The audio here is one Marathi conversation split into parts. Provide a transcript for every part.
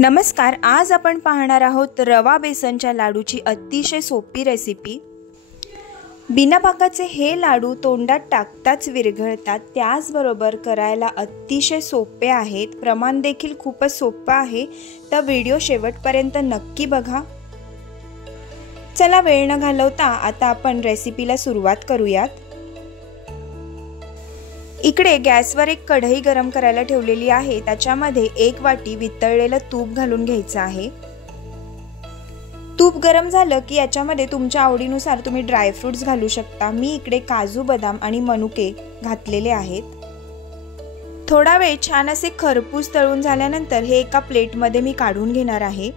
नमस्कार, आज आपण पाहणार आहोत रवा बेसनच्या लाडूची अतिशय सोपी रेसिपी। बिना पाकाचे हे लाडू तोंडात टाकताच विरघळतात, त्याचबरोबर करायला अतिशय सोपे आहेत। प्रमाण देखील खूपच सोपं आहे, तर व्हिडिओ शेवटपर्यंत नक्की बघा। चला वेळ न घालवता आता आपण रेसिपीला सुरुवात करूयात। इकडे गॅसवर एक कढई गरम करायला ठेवलेली आहे। त्याच्यामध्ये 1 वाटी वितळलेलं तूप घालून घ्यायचं आहे। तूप गरम झालं की याच्यामध्ये तुमच्या आवडीनुसार तुम्ही ड्रायफ्रुट्स घालू शकता। मी इकडे काजू, बदाम आणि मनुके घातलेले आहेत। थोडा वेळ छान असे खरपूस तळून झाल्यानंतर हे एका प्लेटमध्ये मी काढून घेणार आहे।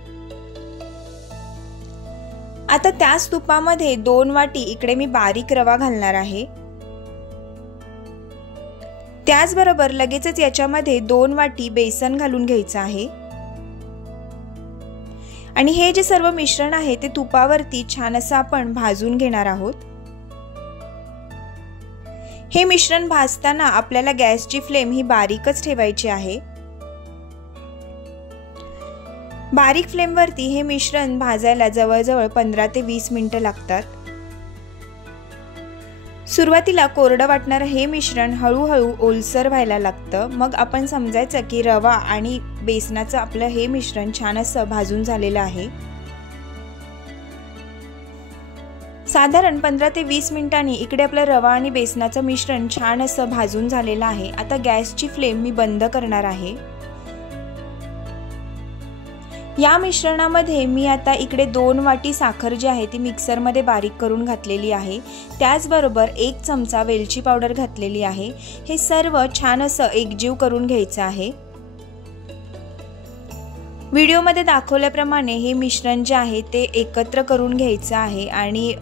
आता त्याच तुपामध्ये 2 वाटी इकडे मी बारीक रवा घालणार आहे। त्याचबरोबर लगेचच याच्यामध्ये 2 वाटी बेसन घालून घ्यायचं आहे आणि हे जे सर्व मिश्रण आहे ते तुपावरती छान असं आपण भाजून घेणार आहोत। हे मिश्रण भाजताना आपल्याला गॅसची फ्लेम ही बारीकच ठेवायची आहे। बारीक फ्लेमवरती हे मिश्रण भाजायला जवळजवळ 15 ते 20 मिनिटं लागतात। सुरुवातीला कोरडं वाटणारं हे मिश्रण हळूहळू ओलसर व्हायला लागतं। मग आपण समजायचं की रवा आणि बेसनाचं आपलं हे मिश्रण छान असं भाजून झालेलं आहे। साधारण 15 ते 20 मिनिटांनी इकडे आपलं रवा आणि बेसनाचं मिश्रण छान असं भाजून झालेलं आहे। आता गॅसची फ्लेम मी बंद करणार आहे। या मिश्रणामध्ये मी आता इकडे 2 वाटी साखर जी आहे ती मिक्सरमध्ये बारीक करून घातलेली आहे। त्याचबरोबर 1 चमचा वेलची पावडर घातलेली आहे। हे सर्व छान असं एकजीव करून घ्यायचं आहे। व्हिडिओमध्ये दाखवल्याप्रमाणे हे मिश्रण जे आहे ते एकत्र करून घ्यायचं आहे आणि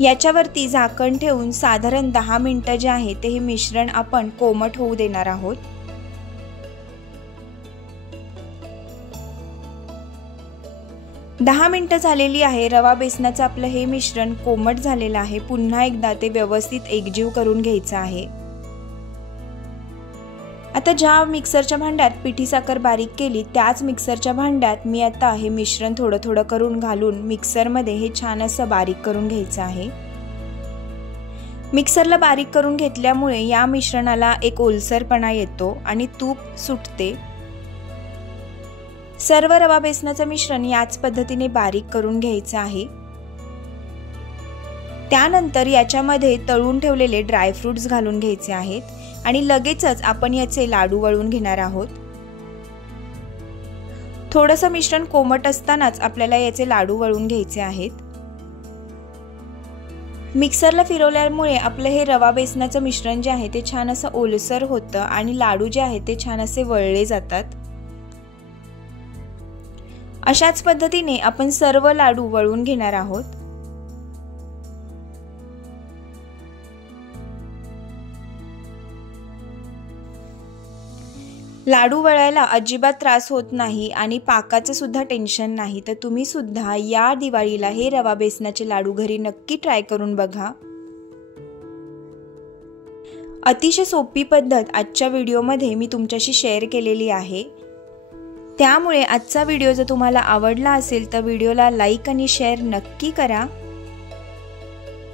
याच्यावरती झाकण ठेवून साधारण 10 मिनिटं जे आहे ते हे मिश्रण आपण कोमट होऊ देणार आहोत। 10 मिनिटं झालेली आहे। रवा बेसनाचं आपलं हे मिश्रण कोमट झालेलं आहे। पुन्हा एकदा ते व्यवस्थित एकजीव करून घ्यायचं आहे। आता ज्या मिक्सरच्या भांड्यात पिठी साखर बारीक केली त्याच मिक्सरच्या भांड्यात मी आता हे मिश्रण थोडं थोडं करून घालून मिक्सरमध्ये हे छान असं बारीक करून घ्यायचं आहे। मिक्सरला बारीक करून घेतल्यामुळे या मिश्रणाला एक ओलसरपणा येतो आणि तूप सुटते। सर्व रवा बेसनाचं मिश्रण याच पद्धतीने बारीक करून घ्यायचं आहे। त्यानंतर याच्यामध्ये तळून ठेवलेले ड्रायफ्रुट्स घालून घ्यायचे आहेत आणि लगेचच आपण याचे लाडू वळून घेणार आहोत। थोडंसं मिश्रण कोमट असतानाच आपल्याला याचे लाडू वळून घ्यायचे आहेत। मिक्सरला फिरवल्यामुळे आपलं हे रवा बेसनाचं मिश्रण जे आहे ते छान असं ओलसर होतं आणि लाडू जे आहेत ते छान असे वळले जातात। अशाच पद्धतीने आपण सर्व लाडू वळून घेणार आहोत। लाडू वळायला अजिबात त्रास होत नाही आणि पाकाचं सुद्धा टेन्शन नाही, तर तुम्ही सुद्धा या दिवाळीला हे रवा बेसनाचे लाडू घरी नक्की ट्राय करून बघा। अतिशय सोपी पद्धत आजच्या व्हिडिओमध्ये मी तुमच्याशी शेअर केलेली आहे। त्यामुळे आजचा व्हिडिओ जर तुम्हाला आवडला असेल तर व्हिडिओला लाईक आणि शेअर नक्की करा।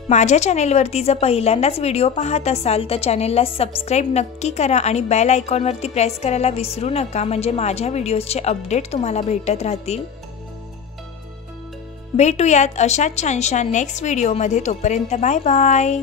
माझ्या चॅनेलवरती जर पहिल्यांदाच व्हिडिओ पाहत असाल तर चॅनेलला सबस्क्राईब नक्की करा आणि बेल आयकॉनवरती प्रेस करायला विसरू नका, म्हणजे माझ्या व्हिडिओजचे अपडेट तुम्हाला भेटत राहतील। भेटूयात अशाच छानशा नेक्स्ट व्हिडिओमध्ये, तोपर्यंत बाय बाय।